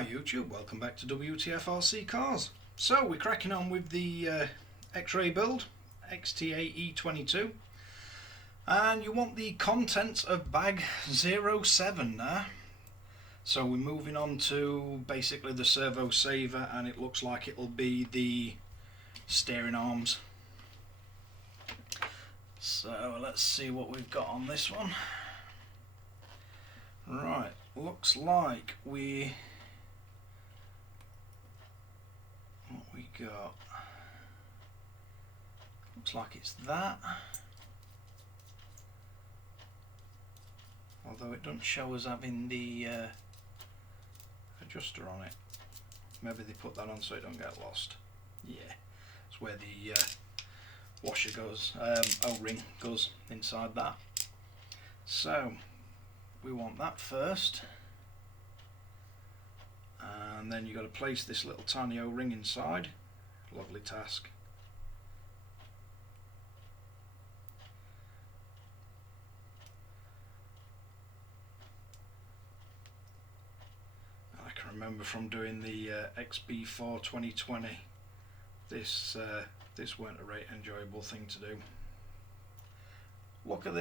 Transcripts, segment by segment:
Hi YouTube, welcome back to Wtf Rc Cars. So we're cracking on with the Xray build, XT8E22, and you want the contents of bag 07 now. So we're moving on to basically the servo saver, and it looks like it'll be the steering arms. So let's see what we've got on this one. Right, looks like what we got, looks like it's that, although it doesn't show us having the adjuster on it. Maybe they put that on so it don't get lost. Yeah, it's where the washer goes, O-ring goes inside that. So we want that first, and then you've got to place this little tiny O-ring inside. Lovely task. I can remember from doing the XB4 2020, this weren't a very enjoyable thing to do. Look at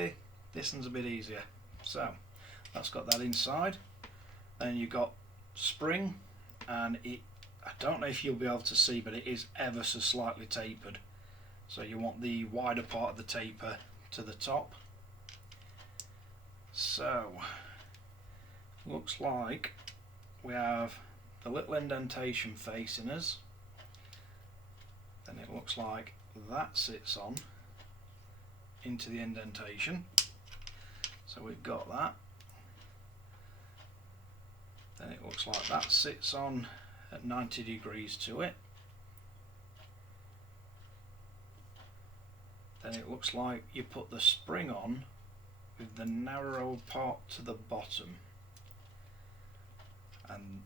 this one's a bit easier. So that's got that inside. Then you've got spring, and I don't know if you'll be able to see, but it is ever so slightly tapered. So you want the wider part of the taper to the top. So looks like we have the little indentation facing us. Then it looks like that sits on into the indentation. So we've got that. Then it looks like that sits on at 90 degrees to it. Then it looks like you put the spring on with the narrow part to the bottom. And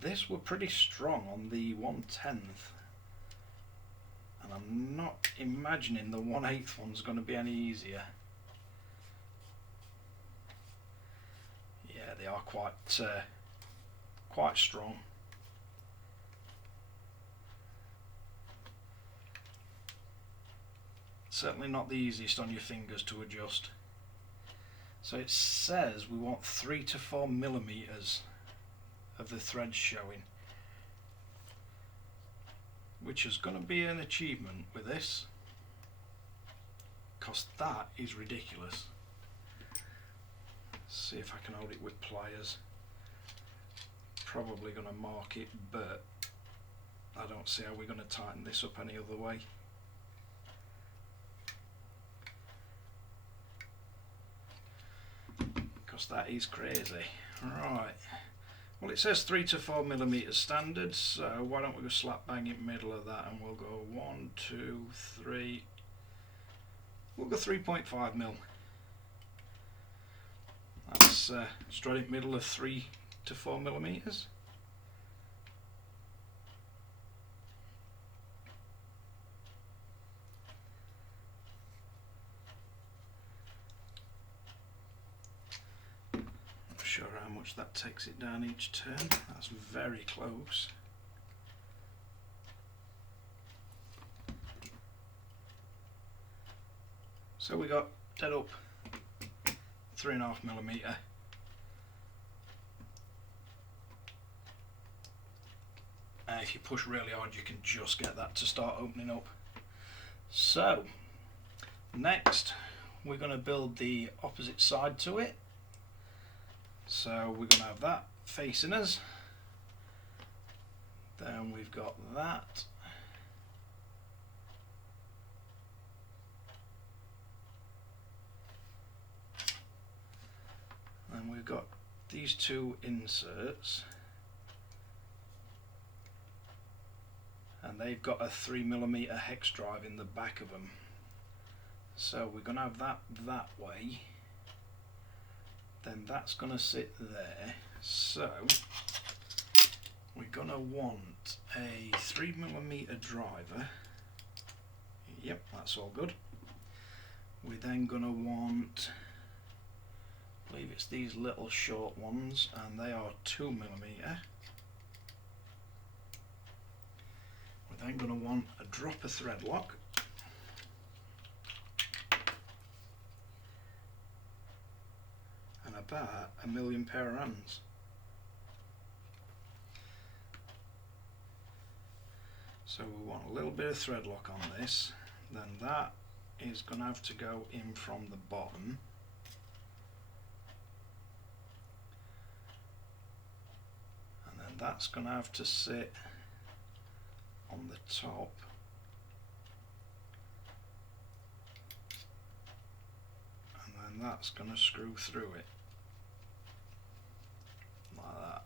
this were pretty strong on the 1/10th. And I'm not imagining the 1/8 one's going to be any easier. Yeah, they are quite strong. Certainly not the easiest on your fingers to adjust. So it says we want 3 to 4 millimeters of the threads showing, which is going to be an achievement with this, because that is ridiculous. Let's see if I can hold it with pliers. Probably going to mark it, but I don't see how we're going to tighten this up any other way. Because that is crazy. Right, well, it says 3 to 4 millimeters standard, so why don't we go slap bang in the middle of that, and we'll go 1, 2, 3, we'll go 3.5 mil. That's straight in the middle of 3 to 4 millimeters. Not sure how much that takes it down each turn. That's very close. So we got dead up 3.5 millimeter. If you push really hard, you can just get that to start opening up. So next we're going to build the opposite side to it. So we're going to have that facing us. Then we've got that. And we've got these two inserts, and they've got a 3 millimeter hex drive in the back of them. So we're going to have that way. Then that's going to sit there. So we're going to want a 3 millimeter driver. Yep, that's all good. We're then going to want, I believe it's these little short ones, and they are 2 millimeter. We're then going to want a drop of thread lock. And about 1,000,000 pair of hands. So we want a little bit of thread lock on this, then that is going to have to go in from the bottom. And then that's going to have to sit on the top. And then that's going to screw through it. Like that.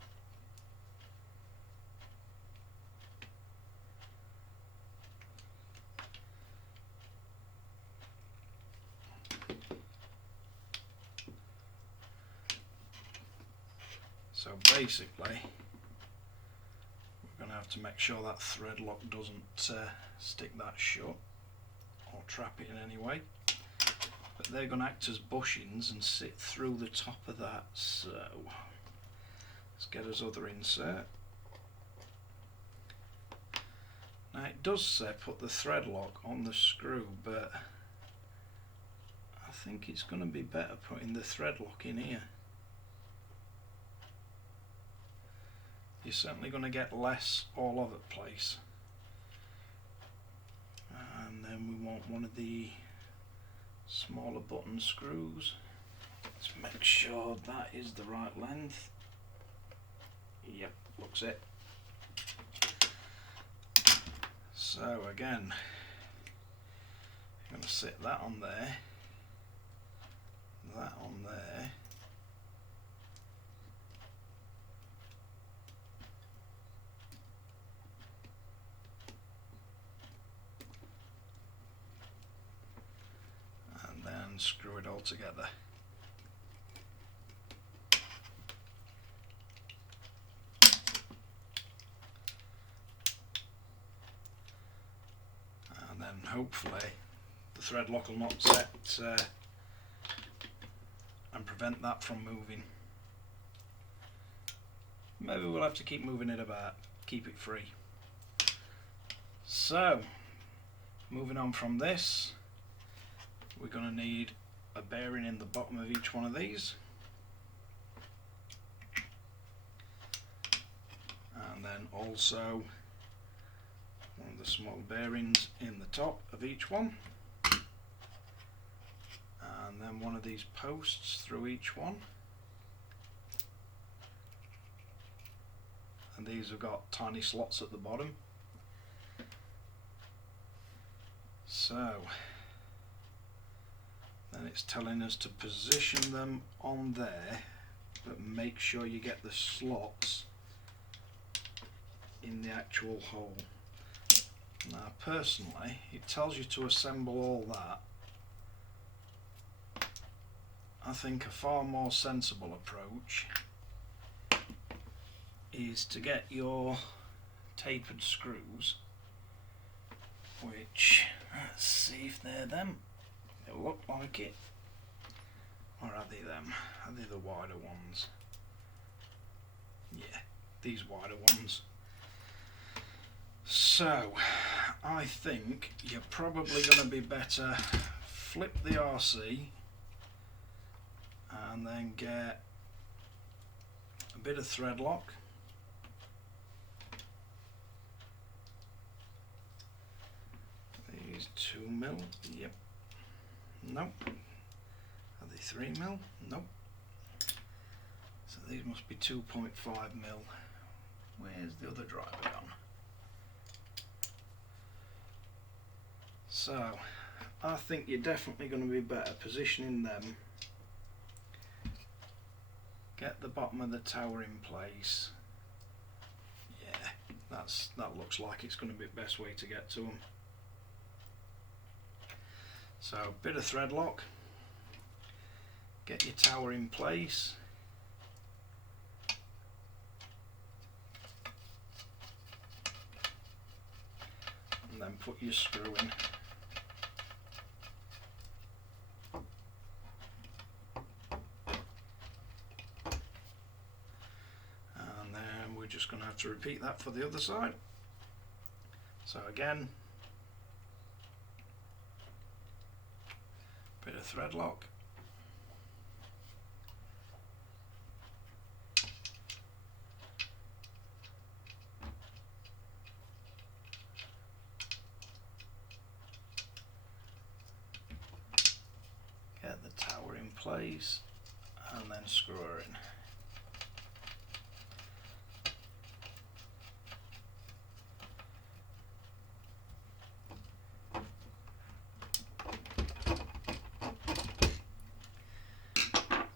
So basically, we're going to have to make sure that thread lock doesn't stick that shut or trap it in any way. But they're going to act as bushings and sit through the top of that. So let's get us other insert. Now it does say put the thread lock on the screw, but I think it's going to be better putting the thread lock in here. You're certainly going to get less all over the place. And then we want one of the smaller button screws. Let's make sure that is the right length. Yep, looks it. So again, I'm going to sit that on there, that on there. And screw it all together. And then hopefully the thread lock will not set and prevent that from moving. Maybe we'll have to keep moving it about, keep it free. So, moving on from this, we're going to need a bearing in the bottom of each one of these, and then also one of the small bearings in the top of each one, and then one of these posts through each one. And these have got tiny slots at the bottom. So then it's telling us to position them on there, but make sure you get the slots in the actual hole. Now personally, it tells you to assemble all that. I think a far more sensible approach is to get your tapered screws, which, let's see if they're them. They look like it. Or are they them? Are they the wider ones? Yeah, these wider ones. So, I think you're probably going to be better flip the RC and then get a bit of thread lock. These 2mm, yep. Nope. Are they 3mm? Nope. So these must be 2.5mm. Where's the other driver gone? So I think you're definitely going to be better positioning them. Get the bottom of the tower in place. Yeah, that looks like it's going to be the best way to get to them. So a bit of thread lock, get your tower in place, and then put your screw in. And then we're just going to have to repeat that for the other side. So again, bit of thread lock. Get the tower in place and then screw her in.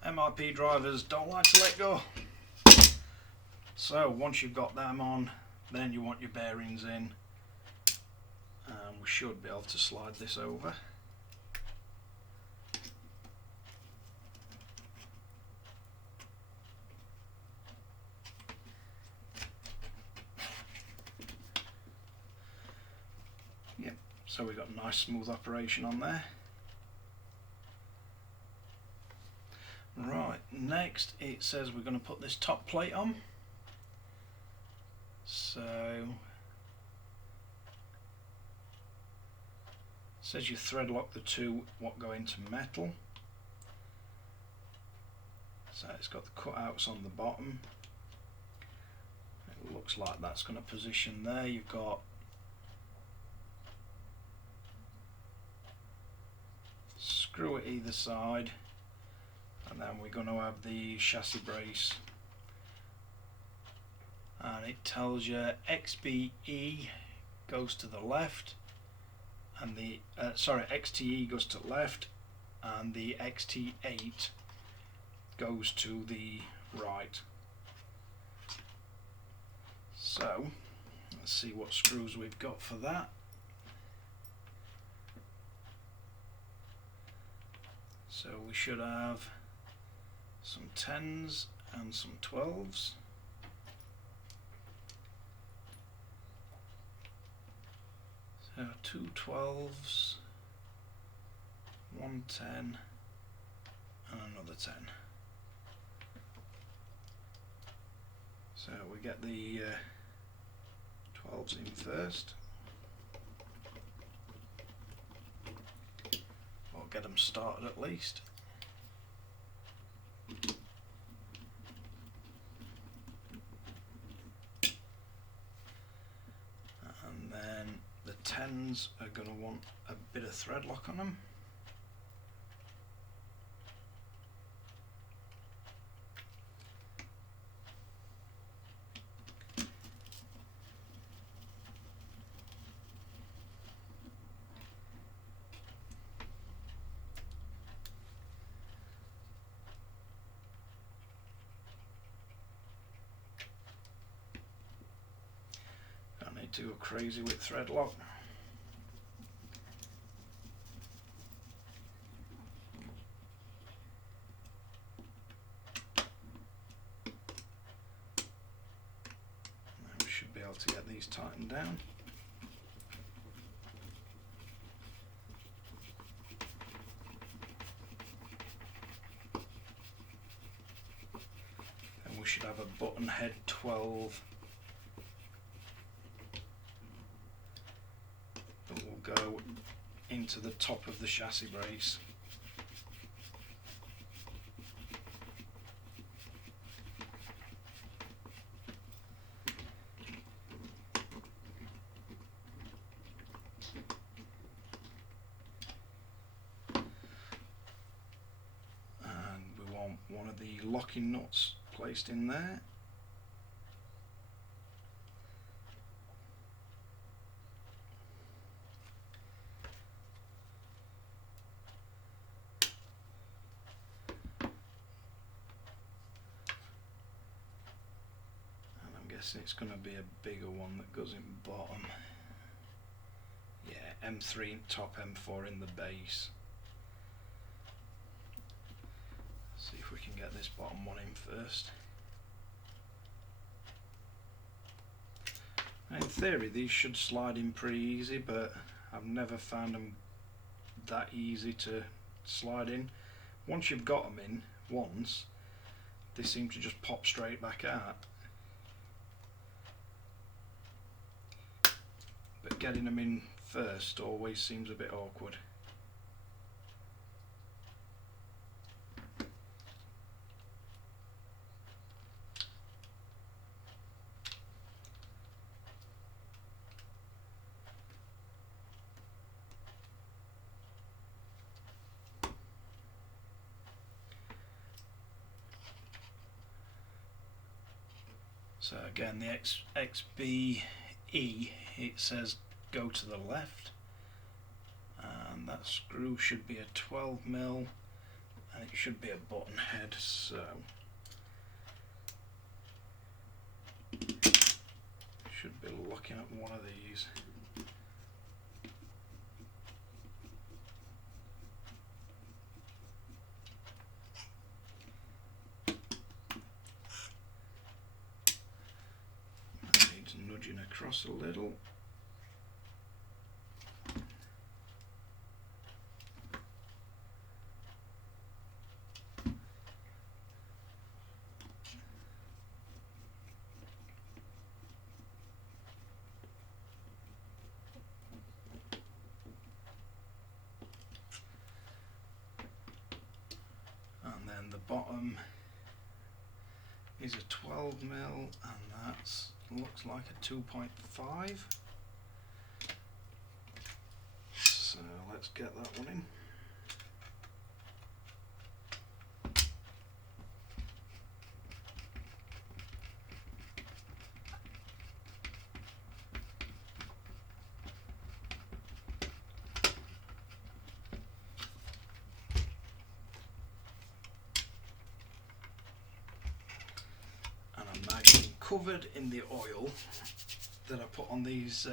MRP drivers don't like to let go. So once you've got them on, then you want your bearings in, and we should be able to slide this over. Yep, so we've got a nice smooth operation on there. Right, next it says we're going to put this top plate on. So it says you thread lock the two what go into metal. So it's got the cutouts on the bottom. It looks like that's going to position there. You've got screw at either side, and then we're going to have the chassis brace, and it tells you XBE goes to the left, and the XTE goes to the left, and the XT8 goes to the right. So let's see what screws we've got for that. So we should have some 10s and some 12s. So 2 12s, 1 10 and another 10. So we get the 12s in first, or get them started at least. And then the 10s are going to want a bit of thread lock on them. I need to go crazy with thread lock. Now we should be able to get these tightened down. And we should have a button head 12 that will go into the top of the chassis brace. And we want one of the locking nuts placed in there. It's going to be a bigger one that goes in bottom. Yeah, M3 in top, M4 in the base. See if we can get this bottom one in first. Now in theory these should slide in pretty easy, but I've never found them that easy to slide in. Once you've got them in once, they seem to just pop straight back out. but getting them in first always seems a bit awkward. So again, the XBE, it says go to the left, and that screw should be a 12mm, and it should be a button head, so should be looking at one of these. Nudging across a little. And then the bottom is a 12mm, and that's looks like a 2.5. So let's get that one in. Covered in the oil that I put on these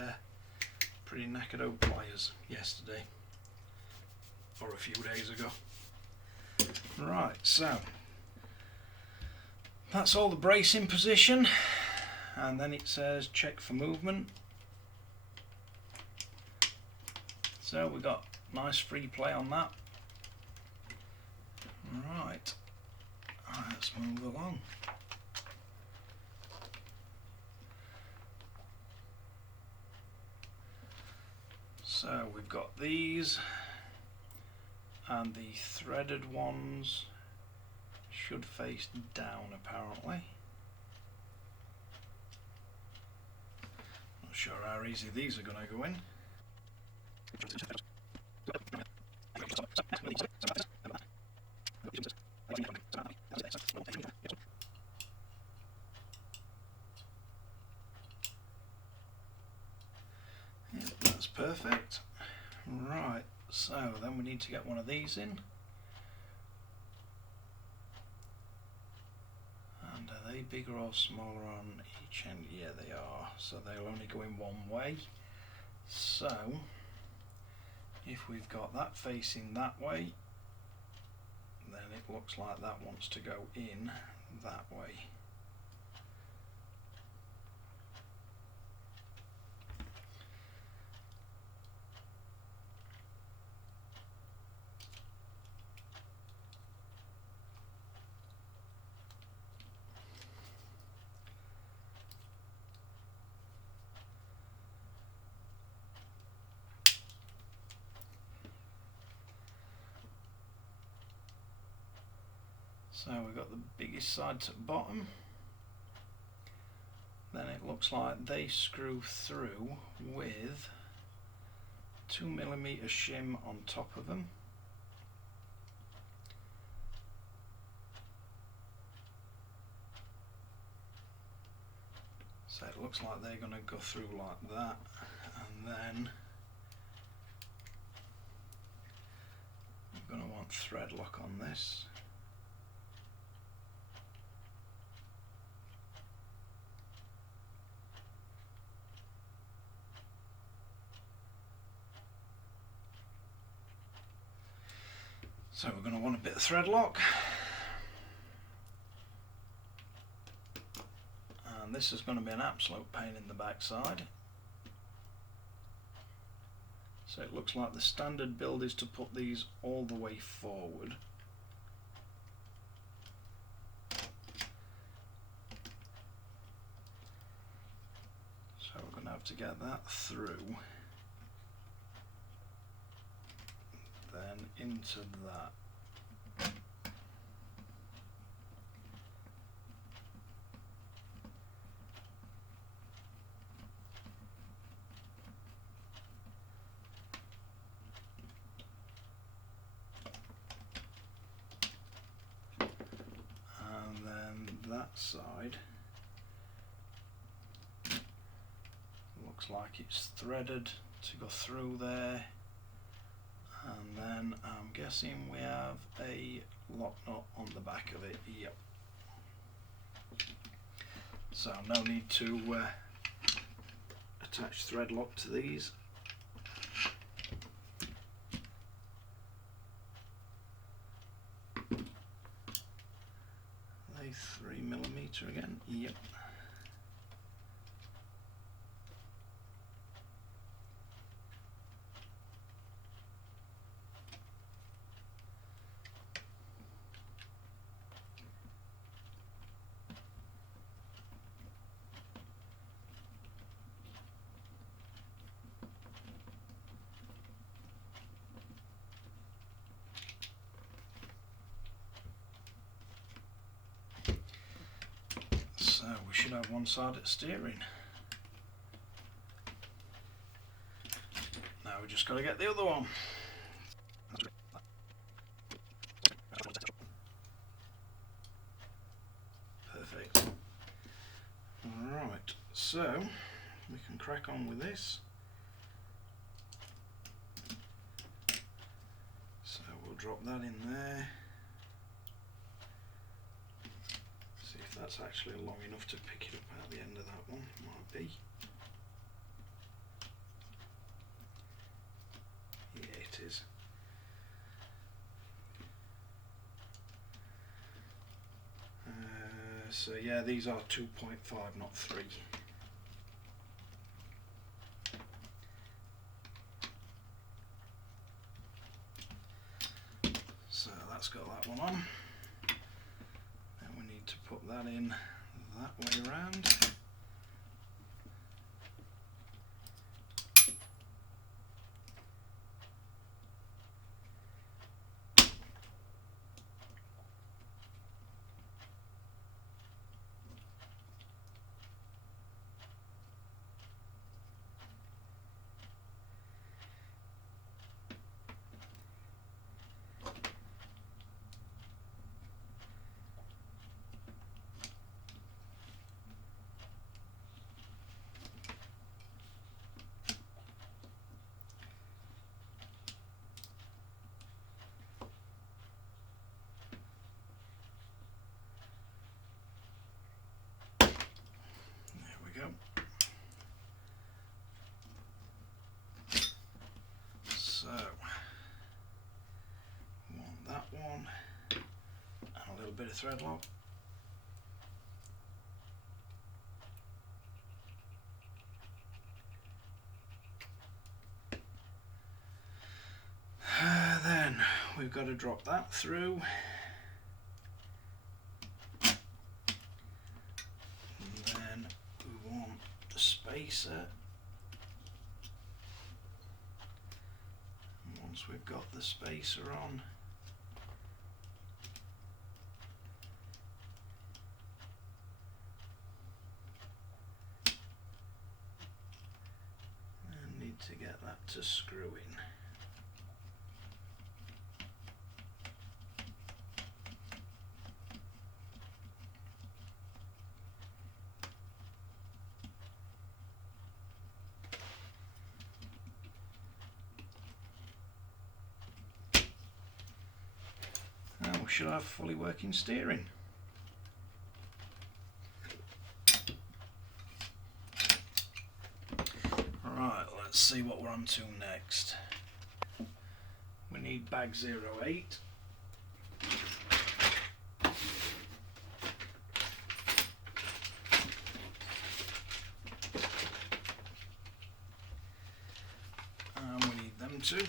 pretty knackered old pliers yesterday, or a few days ago. Right, so that's all the brace in position, and then it says check for movement. So we got nice free play on that. Right, let's move along. So we've got these, and the threaded ones should face down apparently. Not sure how easy these are going to go in. That's perfect. Right, so then we need to get one of these in. And are they bigger or smaller on each end? Yeah, they are. So they'll only go in one way. So if we've got that facing that way, then it looks like that wants to go in that way. So we've got the biggest side to bottom. Then it looks like they screw through with 2mm shim on top of them. So it looks like they're going to go through like that, and then we're going to want thread lock on this. So we're going to want a bit of thread lock, and this is going to be an absolute pain in the backside. So it looks like the standard build is to put these all the way forward. So we're going to have have to get that through, then into that. And then that side looks like it's threaded to go through there, and then I'm guessing we have a lock nut on the back of it. Yep. So no need to attach thread lock to these. Are they 3mm again? Yep. So we should have one side at steering. Now we just got to get the other one. Perfect. Alright, so we can crack on with this. So we'll drop that in there. See if that's actually long enough to pick it up at the end of that one. Might be. Yeah, it is. So yeah, these are 2.5, not 3. So that's got that one on. Then we need to put that in that way around. So, we want that one and a little bit of thread lock. Then we've got to drop that through. And then we want the spacer. Once we've got the spacer on, I need to get that to screw in. And we should have fully working steering. Right, let's see what we're on to next. We need bag 08. And we need them too.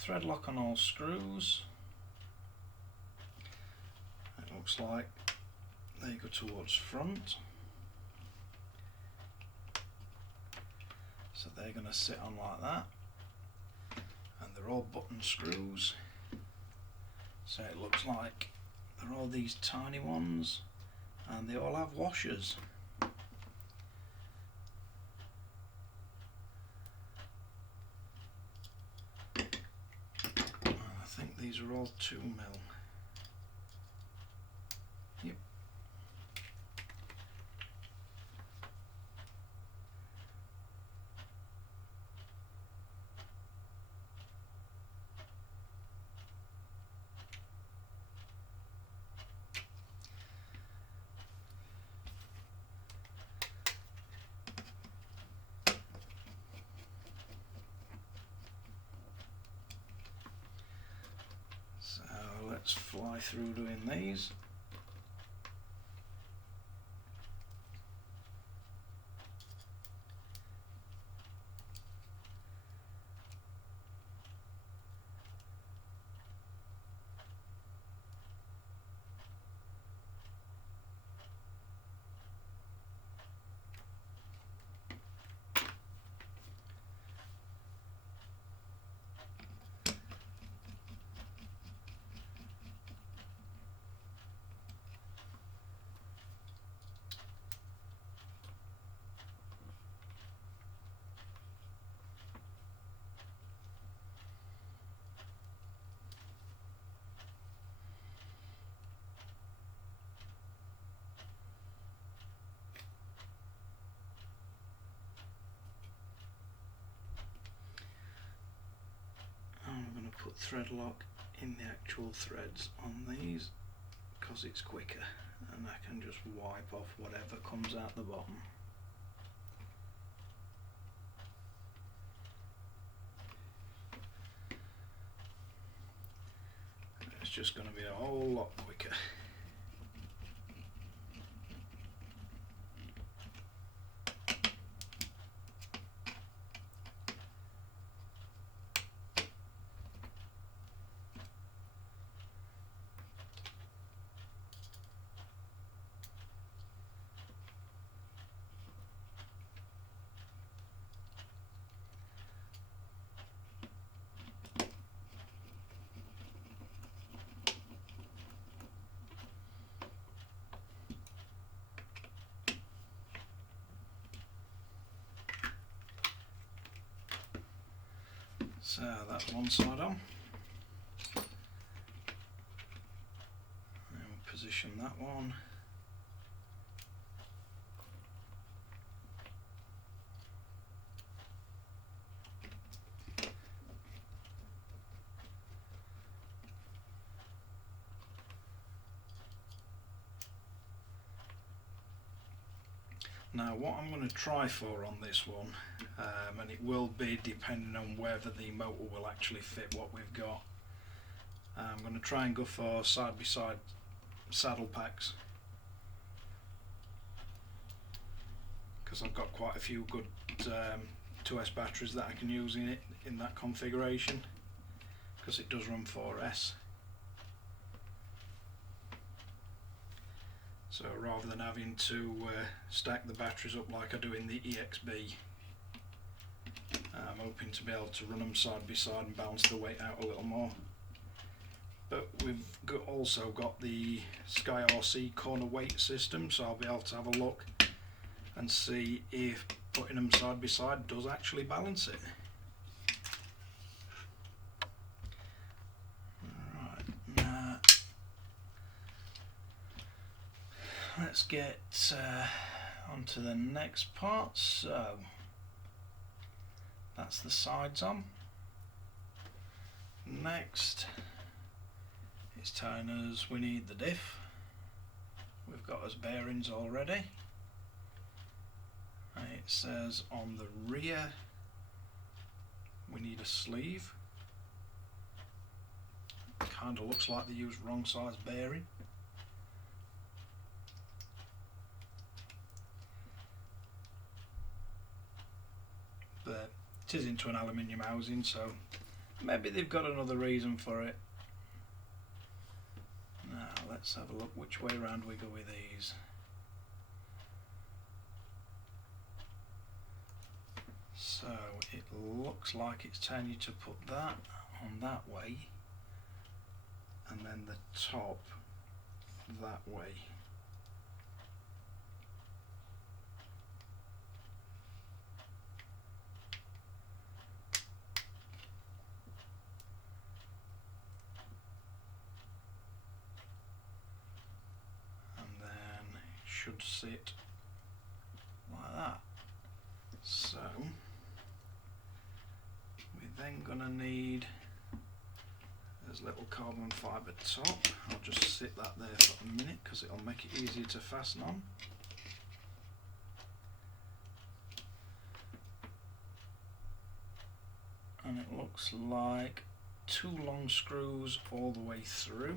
thread lock on all screws. It looks like they go towards front, so they're going to sit on like that, and they're all button screws, so it looks like they're all these tiny ones, and they all have washers. I think these are all 2mm. Yep. So let's fly through doing these. I'm going to put thread lock in the actual threads on these because it's quicker, and I can just wipe off whatever comes out the bottom. It's just going to be a whole lot quicker. So that's one side on. And we'll position that one. Now what I'm going to try for on this one, and it will be depending on whether the motor will actually fit what we've got, I'm going to try and go for side-by-side saddle packs, because I've got quite a few good 2S batteries that I can use in that configuration, because it does run 4S. So rather than having to stack the batteries up like I do in the EXB, I'm hoping to be able to run them side by side and balance the weight out a little more. But we've also got the Xray RC corner weight system, so I'll be able to have a look and see if putting them side by side does actually balance it. Let's get onto the next part. So that's the sides on. Next, it's telling us we need the diff. We've got us bearings already. And it says on the rear we need a sleeve. Kind of looks like they used wrong size bearing. But it is into an aluminium housing, so Maybe they've got another reason for it. Now let's have a look which way around we go with these. So it looks like it's telling you to put that on that way and then the top that way. And then it should sit like that. So we're then going to need this little carbon fibre top. I'll just sit that there for a minute because it'll make it easier to fasten on. And it looks like 2 long screws all the way through.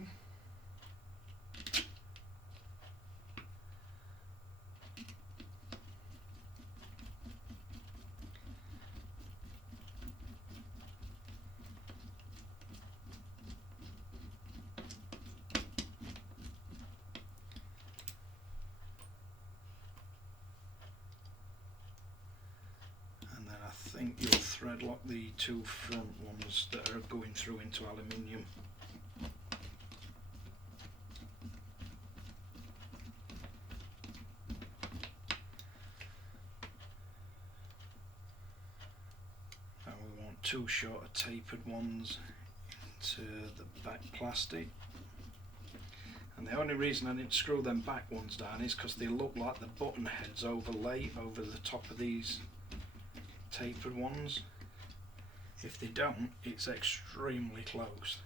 I think you'll thread lock the 2 front ones that are going through into aluminium. And we want 2 shorter tapered ones into the back plastic. And the only reason I didn't screw them back ones down is because they look like the button heads overlay over the top of these tapered ones. If they don't, it's extremely close.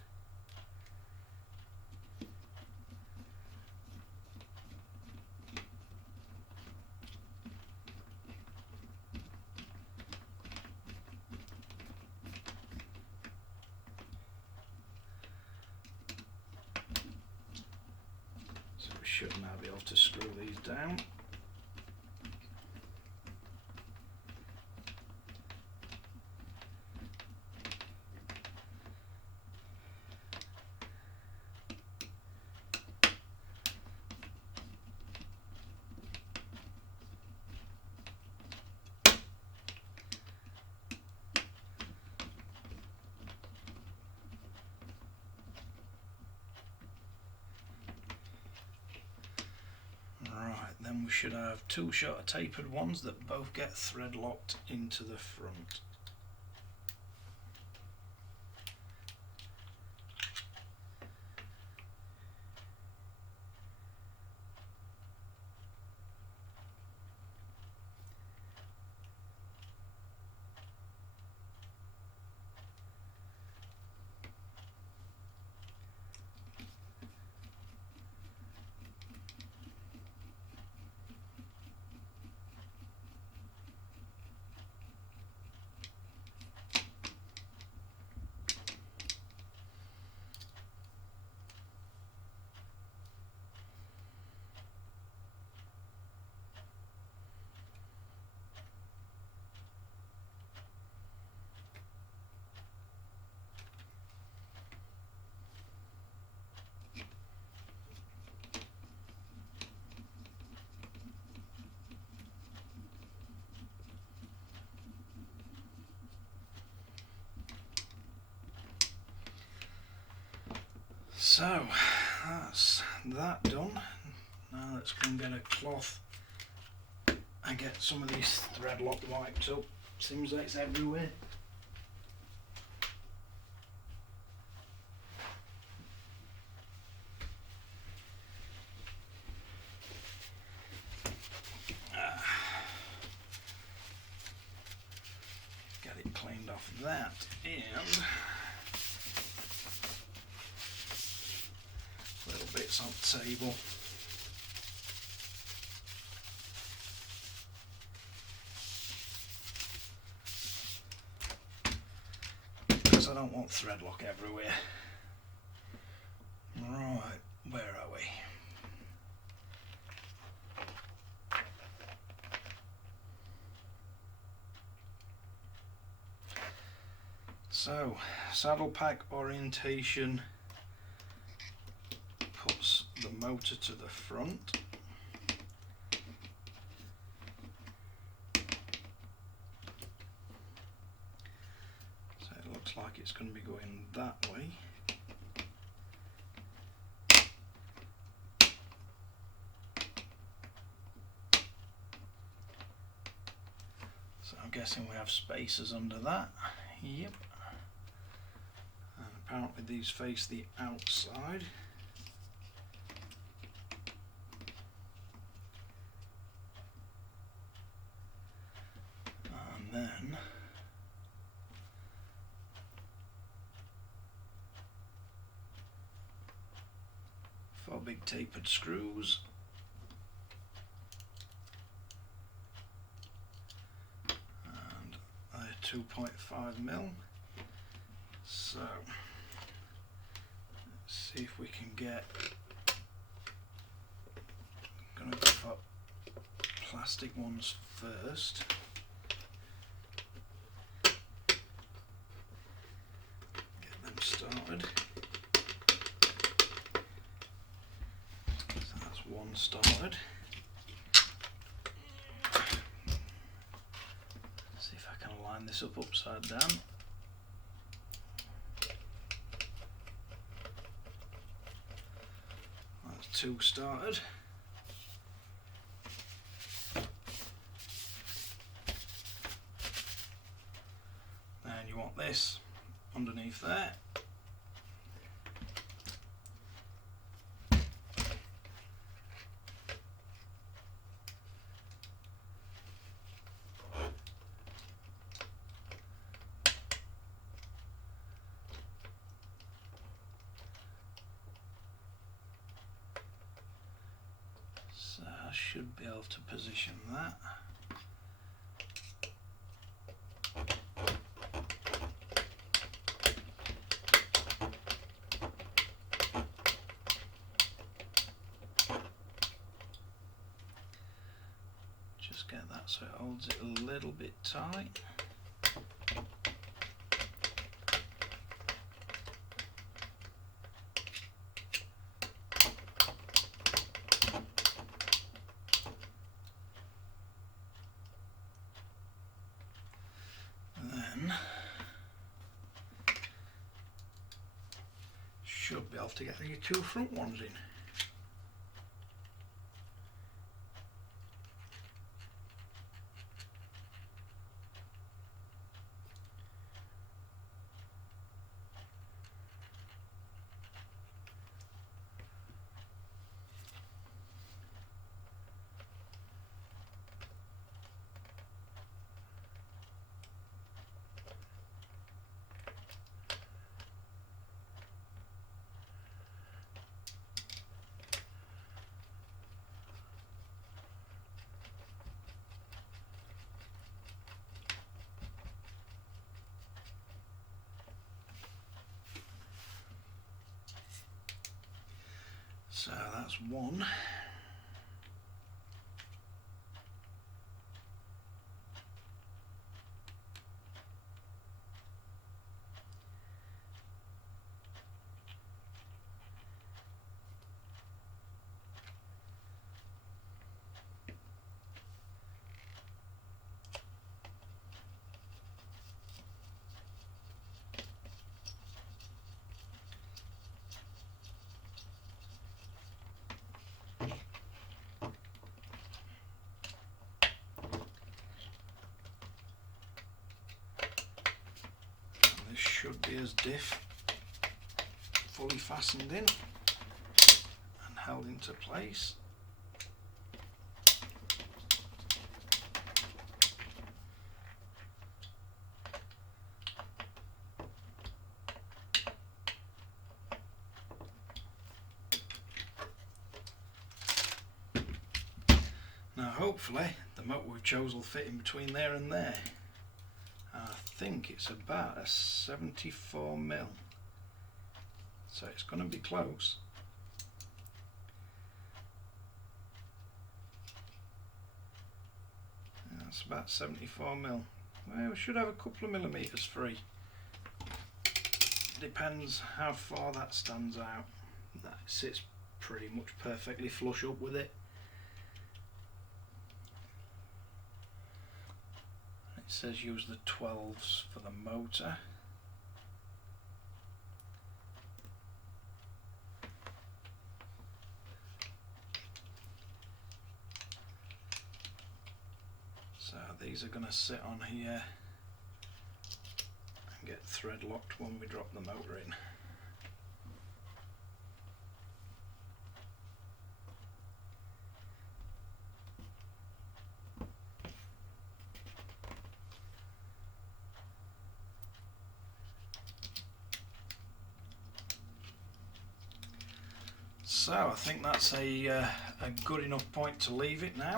So we should now be able to screw these down. Then we should have 2 shorter tapered ones that both get thread locked into the front. So that's that done. Now let's go and get a cloth and get some of these thread lock wiped up. Seems like it's everywhere. Get it cleaned off that and little bits on the table. Because I don't want thread lock everywhere. Right, where are we? So So, saddle pack orientation puts the motor to the front. So it looks like it's going to be going that way. So I'm guessing we have spacers under that. Yep. And apparently these face the outside. And then four big tapered screws. And they're 2.5mm. So let's see if we can get, I'm going to go for plastic ones first. Get them started. So that's one started. See if I can line this up upside down. That's two started. And you want this underneath there. So I should be able to position that. Just get that so it holds it a little bit tight. Then should be able to get the two front ones in. So that's one. Should be as diff, fully fastened in and held into place. Now hopefully the motor we've chose will fit in between there and there. I think it's about a 74mm, so it's going to be close. That's about 74mm. Well, we should have a couple of millimeters free. depends how far that stands out. That sits pretty much perfectly flush up with it. It says use the 12s for the motor. So these are going to sit on here and get thread locked when we drop the motor in. So I think that's a good enough point to leave it now.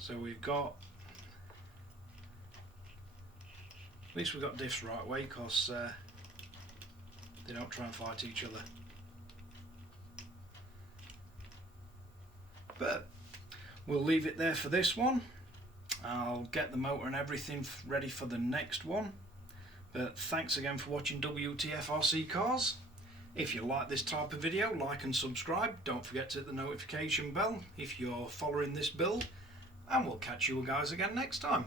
So we've got, at least we've got diffs right way, because they don't try and fight each other. But we'll leave it there for this one. I'll get the motor and everything ready for the next one. But thanks again for watching Wtf Rc Cars. If you like this type of video, like and subscribe. Don't forget to hit the notification bell if you're following this build. And we'll catch you guys again next time.